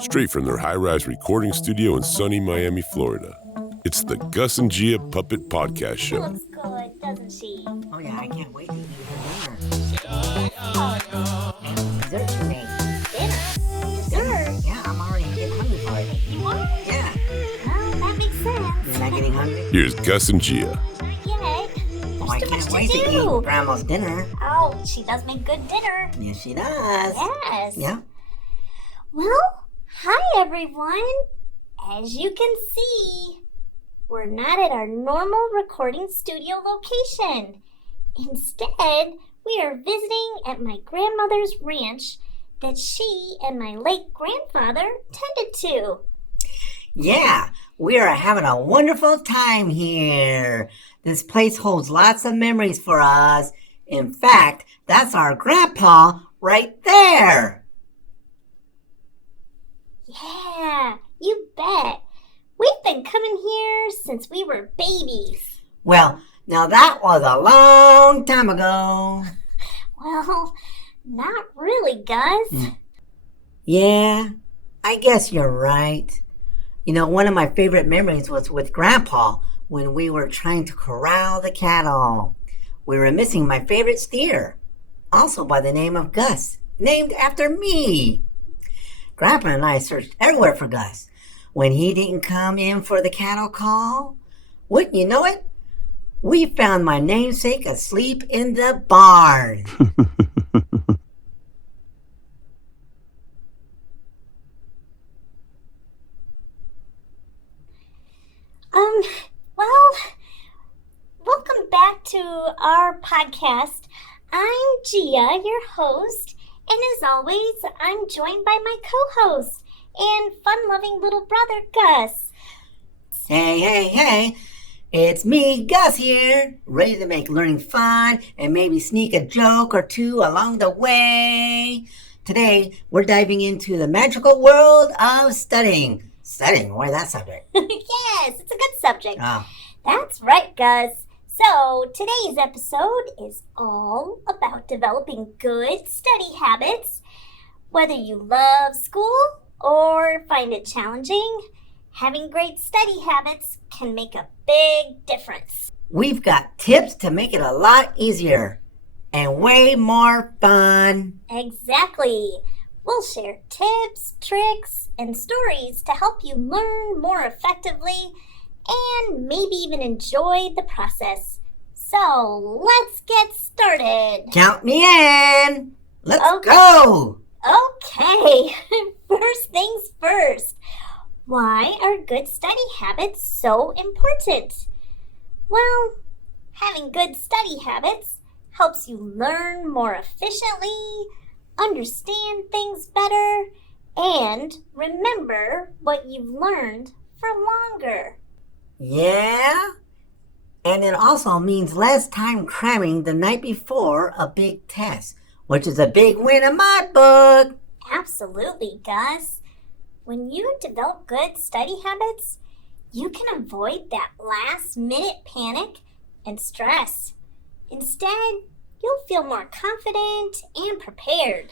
Straight from their high-rise recording studio in sunny Miami, Florida. It's the Gus and Gia Puppet Podcast She Show. looks good, doesn't she? Oh yeah, I can't wait to eat her Dessert? dinner. Dessert today. Dessert? Yeah, I'm already getting hungry for it. You are? Yeah. Well, that makes sense. You're not getting hungry? Here's Gus and Gia. Not yet. Oh, I There's can't too wait much to to do. eat Grandma's dinner. Oh, she does make good dinner. Yes, she does. Yes. Yeah. Well, hi everyone. As you can see, we're not at our normal recording studio location. Instead, we are visiting at my grandmother's ranch that she and my late grandfather tended to. Yeah, we are having a wonderful time here. This place holds lots of memories for us. In fact, that's our grandpa right there. Yeah, you bet. We've been coming here since we were babies. Well, now that was a long time ago. Well, not really, Gus. Yeah, I guess you're right. You know, one of my favorite memories was with Grandpa when we were trying to corral the cattle. We were missing my favorite steer, also by the name of Gus, named after me. Grandpa and I searched everywhere for Gus. When he didn't come in for the cattle call, wouldn't you know it? We found my namesake asleep in the barn. Well, welcome back to our podcast. I'm Gia, your host, and as always, I'm joined by my co-host and fun-loving little brother, Gus. Hey, it's me, Gus here, ready to make learning fun and maybe sneak a joke or two along the way. Today, we're diving into the magical world of studying. Studying? Why that subject? Yes, it's a good subject. Oh, That's right, Gus. So, today's episode is all about developing good study habits. Whether you love school or find it challenging, having great study habits can make a big difference. we've got tips to make it a lot easier and way more fun. Exactly. We'll share tips, tricks, and stories to help you learn more effectively and maybe even enjoy the process. So, let's get started. Count me in. Let's Okay. go. Okay, first things first. Why are good study habits so important? Well, having good study habits helps you learn more efficiently, understand things better, and remember what you've learned for longer. Yeah? And it also means less time cramming the night before a big test, which is a big win in my book. Absolutely, Gus. When you develop good study habits, you can avoid that last-minute panic and stress. Instead, you'll feel more confident and prepared.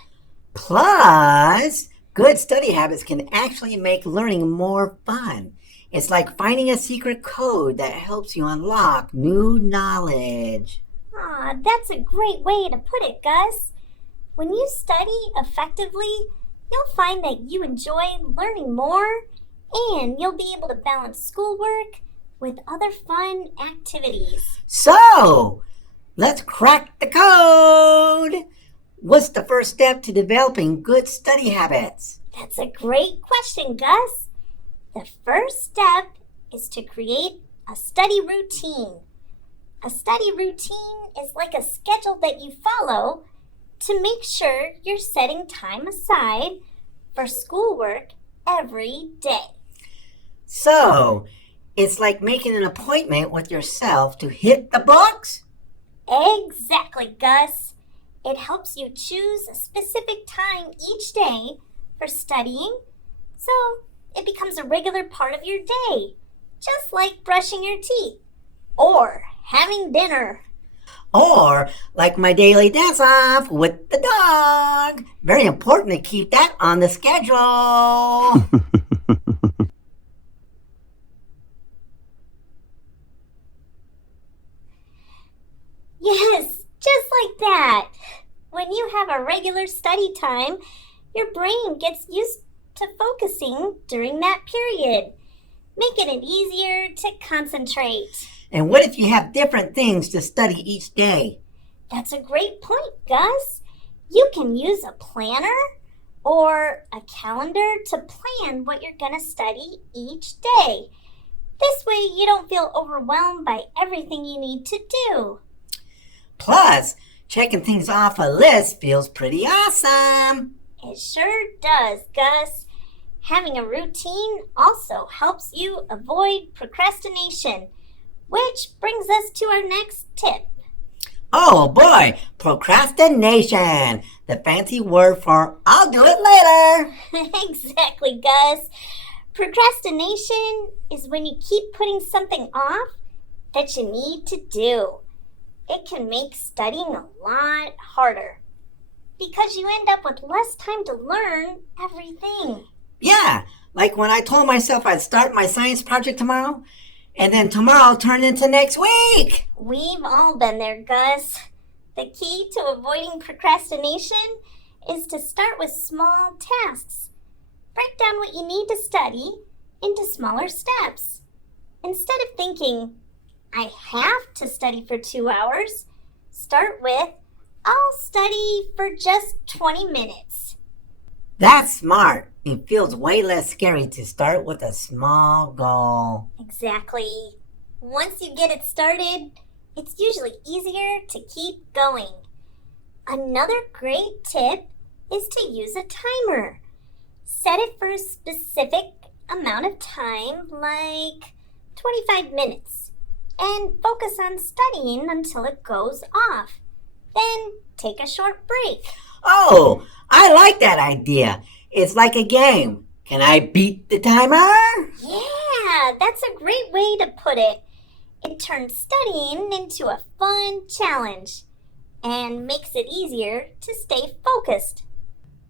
Plus, good study habits can actually make learning more fun. It's like finding a secret code that helps you unlock new knowledge. Aw, that's a great way to put it, Gus. When you study effectively, you'll find that you enjoy learning more and you'll be able to balance schoolwork with other fun activities. So, let's crack the code. What's the first step to developing good study habits? That's a great question, Gus. The first step is to create a study routine. A study routine is like a schedule that you follow to make sure you're setting time aside for schoolwork every day. So, it's like making an appointment with yourself to hit the books? Exactly, Gus. It helps you choose a specific time each day for studying, so it becomes a regular part of your day, just like brushing your teeth or having dinner. Or like my daily dance off with the dog. Very important to keep that on the schedule. Yes, just like that. When you have a regular study time, your brain gets used to focusing during that period, making it easier to concentrate. And what if you have different things to study each day? That's a great point, Gus. You can use a planner or a calendar to plan what you're going to study each day. This way, you don't feel overwhelmed by everything you need to do. Plus, checking things off a list feels pretty awesome. It sure does, Gus. Having a routine also helps you avoid procrastination, which brings us to our next tip. Oh boy, procrastination. The fancy word for I'll do it later. Exactly, Gus. Procrastination is when you keep putting something off that you need to do. It can make studying a lot harder because you end up with less time to learn everything. Yeah, like when I told myself I'd start my science project tomorrow, and then tomorrow turned into next week. We've all been there, Gus. The key to avoiding procrastination is to start with small tasks. Break down what you need to study into smaller steps. Instead of thinking, I have to study for 2 hours, start with, I'll study for just 20 minutes. That's smart. It feels way less scary to start with a small goal. Exactly. Once you get it started, it's usually easier to keep going. Another great tip is to use a timer. Set it for a specific amount of time, like 25 minutes, and focus on studying until it goes off. Then take a short break. Oh, I like that idea. It's like a game. Can I beat the timer? Yeah, that's a great way to put it. It turns studying into a fun challenge and makes it easier to stay focused.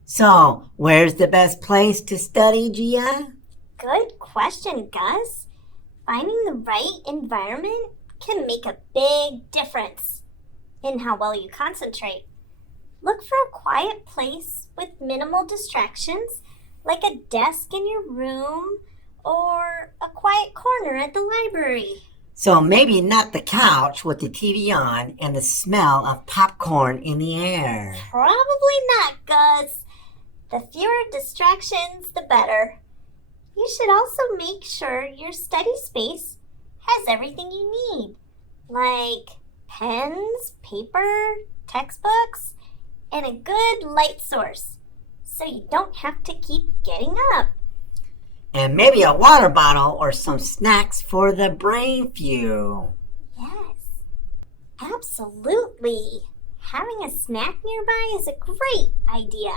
So, where's the best place to study, Gia? Good question, Gus. Finding the right environment can make a big difference in how well you concentrate. Look for a quiet place with minimal distractions, like a desk in your room or a quiet corner at the library. So maybe not the couch with the TV on and the smell of popcorn in the air. Probably not, Gus. The fewer distractions, the better. You should also make sure your study space has everything you need, like pens, paper, textbooks, and a good light source, so you don't have to keep getting up. And maybe a water bottle or some snacks for the brain fuel. Yes, absolutely. Having a snack nearby is a great idea,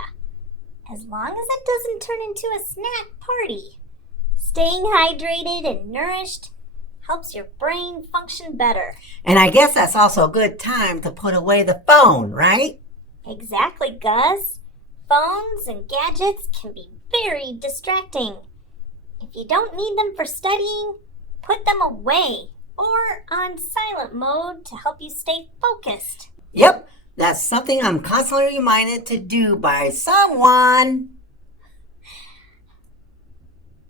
as long as it doesn't turn into a snack party. Staying hydrated and nourished helps your brain function better. And I guess that's also a good time to put away the phone, right? Exactly, Gus. Phones and gadgets can be very distracting. If you don't need them for studying, put them away or on silent mode to help you stay focused. Yep, that's something I'm constantly reminded to do by someone.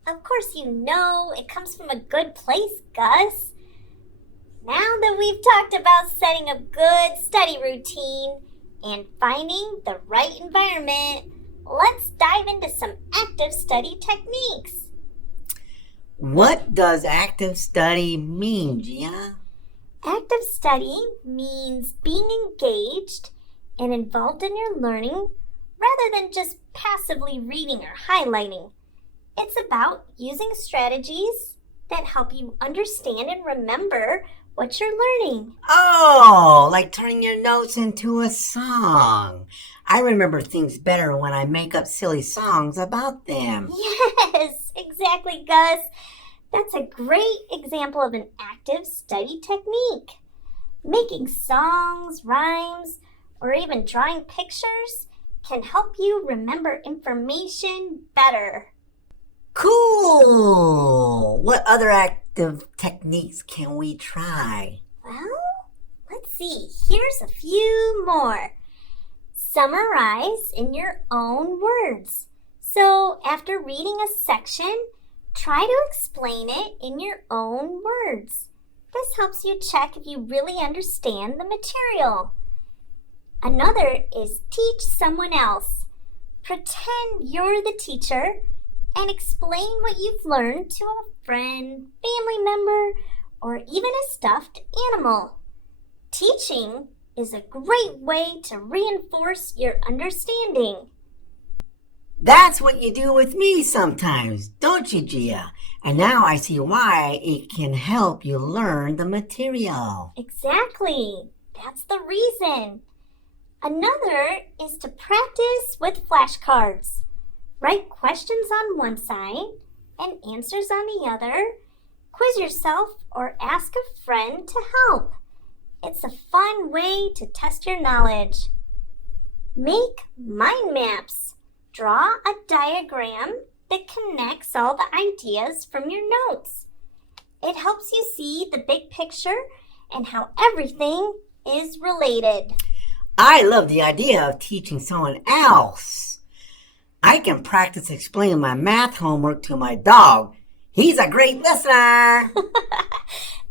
Of course you know it comes from a good place, Gus. Now that we've talked about setting a good study routine and finding the right environment, let's dive into some active study techniques. What does active study mean, Gia? Active study means being engaged and involved in your learning rather than just passively reading or highlighting. It's about using strategies that help you understand and remember what you're learning. Oh, like turning your notes into a song. I remember things better when I make up silly songs about them. Yes, exactly, Gus. That's a great example of an active study technique. Making songs, rhymes, or even drawing pictures can help you remember information better. Cool! What other active techniques can we try? Well, let's see. Here's a few more. Summarize in your own words. So after reading a section, try to explain it in your own words. This helps you check if you really understand the material. Another is teach someone else. Pretend you're the teacher and explain what you've learned to a friend, family member, or even a stuffed animal. Teaching is a great way to reinforce your understanding. That's what you do with me sometimes, don't you, Gia? And now I see why it can help you learn the material. Exactly. That's the reason. Another is to practice with flashcards. Write questions on one side and answers on the other. Quiz yourself or ask a friend to help. It's a fun way to test your knowledge. Make mind maps. Draw a diagram that connects all the ideas from your notes. It helps you see the big picture and how everything is related. I love the idea of teaching someone else. I can practice explaining my math homework to my dog. He's a great listener.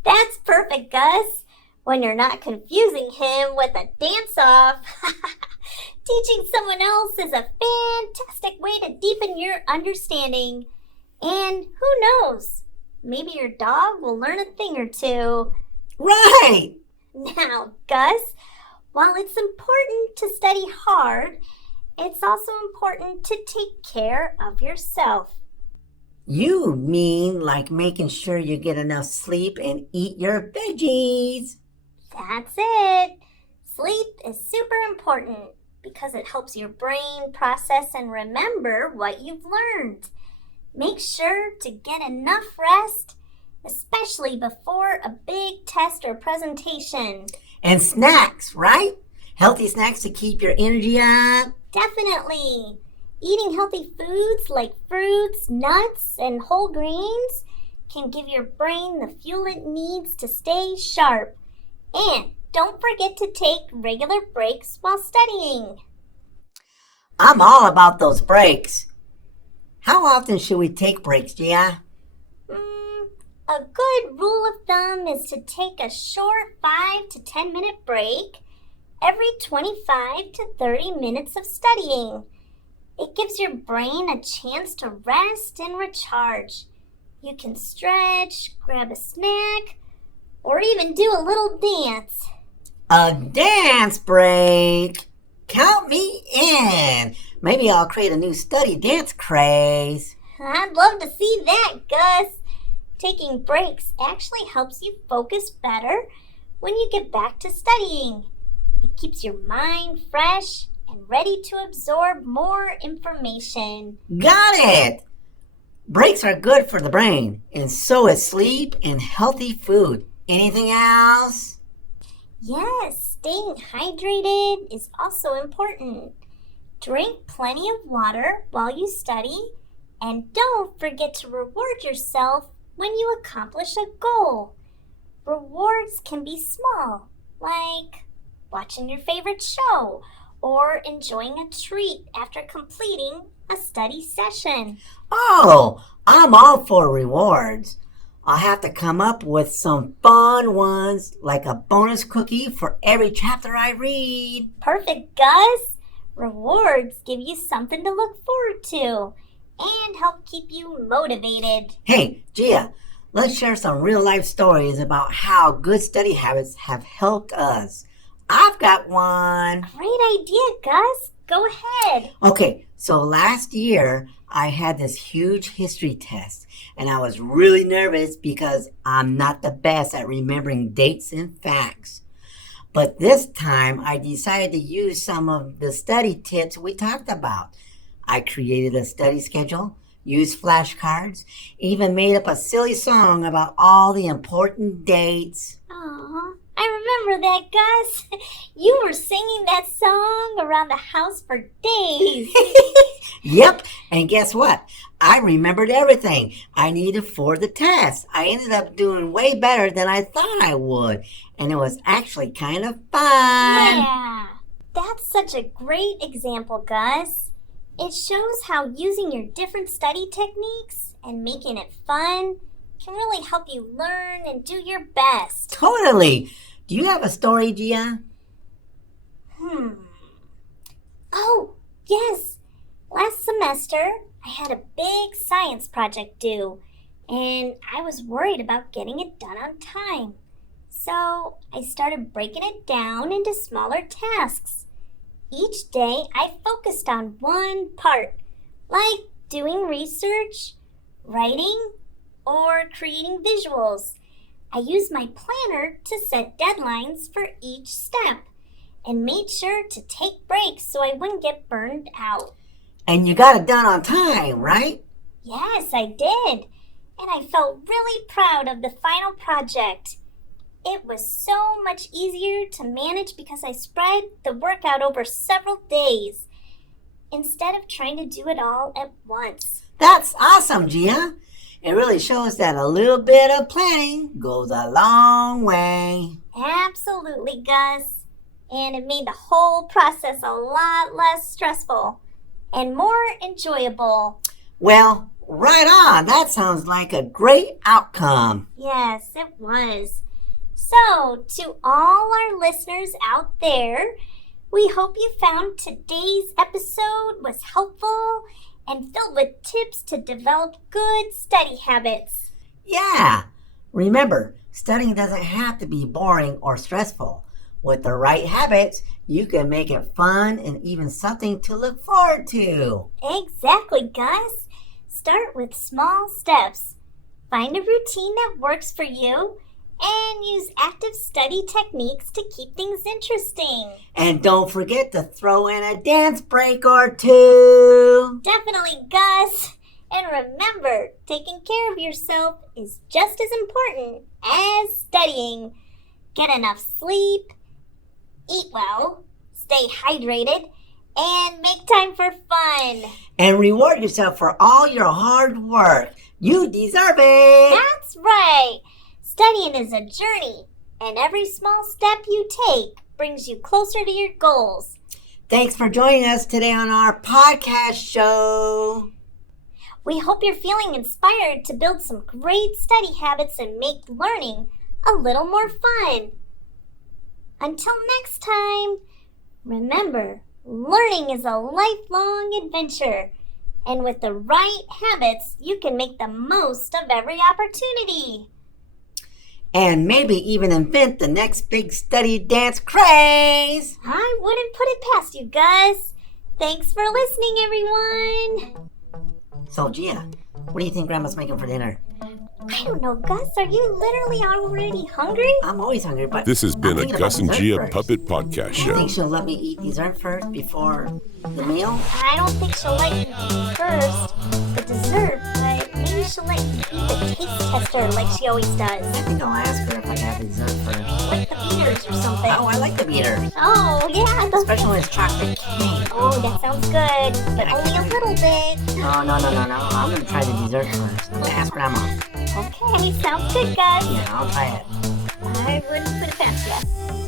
That's perfect, Gus. When you're not confusing him with a dance-off. Teaching someone else is a fantastic way to deepen your understanding. And who knows? Maybe your dog will learn a thing or two. Right! Now, Gus, while it's important to study hard, it's also important to take care of yourself. You mean like making sure you get enough sleep and eat your veggies? That's it. Sleep is super important because it helps your brain process and remember what you've learned. Make sure to get enough rest, especially before a big test or presentation. And snacks, right? Healthy snacks to keep your energy up. Definitely. Eating healthy foods like fruits, nuts, and whole grains can give your brain the fuel it needs to stay sharp. And don't forget to take regular breaks while studying. I'm all about those breaks. How often should we take breaks, Gia? A good rule of thumb is to take a short 5 to 10 minute break every 25 to 30 minutes of studying. It gives your brain a chance to rest and recharge. You can stretch, grab a snack, or even do a little dance. A dance break? Count me in. Maybe I'll create a new study dance craze. I'd love to see that, Gus. Taking breaks actually helps you focus better when you get back to studying. It keeps your mind fresh and ready to absorb more information. Got it! Breaks are good for the brain, and so is sleep and healthy food. Anything else? Yes, staying hydrated is also important. Drink plenty of water while you study, and don't forget to reward yourself when you accomplish a goal. Rewards can be small, like watching your favorite show or enjoying a treat after completing a study session. Oh, I'm all for rewards. I'll have to come up with some fun ones, like a bonus cookie for every chapter I read. Perfect, Gus. Rewards give you something to look forward to and help keep you motivated. Hey, Gia, let's share some real-life stories about how good study habits have helped us. I've got one. Great idea, Gus. Go ahead. Okay, so last year I had this huge history test, and I was really nervous because I'm not the best at remembering dates and facts. But this time I decided to use some of the study tips we talked about. I created a study schedule, used flashcards, even made up a silly song about all the important dates. Aw, I remember that, Gus. You were singing that song around the house for days. Yep, and guess what? I remembered everything I needed for the test. I ended up doing way better than I thought I would, and it was actually kind of fun. Yeah, that's such a great example, Gus. It shows how using your different study techniques and making it fun can really help you learn and do your best. Totally. Do you have a story, Gia? Oh, yes. Last semester, I had a big science project due, and I was worried about getting it done on time. So I started breaking it down into smaller tasks. Each day, I focused on one part, like doing research, writing, or creating visuals. I used my planner to set deadlines for each step and made sure to take breaks so I wouldn't get burned out. And you got it done on time, right? Yes, I did. And I felt really proud of the final project. It was so much easier to manage because I spread the work out over several days instead of trying to do it all at once. That's awesome, Gia. It really shows that a little bit of planning goes a long way. Absolutely, Gus. And it made the whole process a lot less stressful and more enjoyable. Well, right on. That sounds like a great outcome. Yes, it was. So, to all our listeners out there, we hope you found today's episode was helpful and filled with tips to develop good study habits. Yeah. Remember, studying doesn't have to be boring or stressful. With the right habits, you can make it fun and even something to look forward to. Exactly, Gus. Start with small steps. Find a routine that works for you and use active study techniques to keep things interesting. And don't forget to throw in a dance break or two. Definitely, Gus. And remember, taking care of yourself is just as important as studying. Get enough sleep, eat well, stay hydrated, and make time for fun. And reward yourself for all your hard work. You deserve it. That's right. Studying is a journey, and every small step you take brings you closer to your goals. Thanks for joining us today on our podcast show. We hope you're feeling inspired to build some great study habits and make learning a little more fun. Until next time, remember, learning is a lifelong adventure, and with the right habits, you can make the most of every opportunity. And maybe even invent the next big study dance craze. I wouldn't put it past you, Gus. Thanks for listening, everyone. So, Gia, what do you think Grandma's making for dinner? I don't know, Gus. Are you literally already hungry? I'm always hungry, but This has been a thinking Gus about and dessert Gia first. puppet podcast Do you show. think she'll let me eat dessert first before the meal? I don't think she'll let you eat first the dessert, but maybe she'll let you eat the taste tester like she always does. I think I'll ask her if I can have dessert first. Like the beaters or something. Oh, I like the beaters. Oh, yeah. Especially when it's chocolate cake. Oh, that sounds good, but only a little bit. No. I'm going to try the dessert first. I'm going to ask Grandma. Okay, sounds good, Gus. Yeah, I'll try it. I wouldn't put it past you.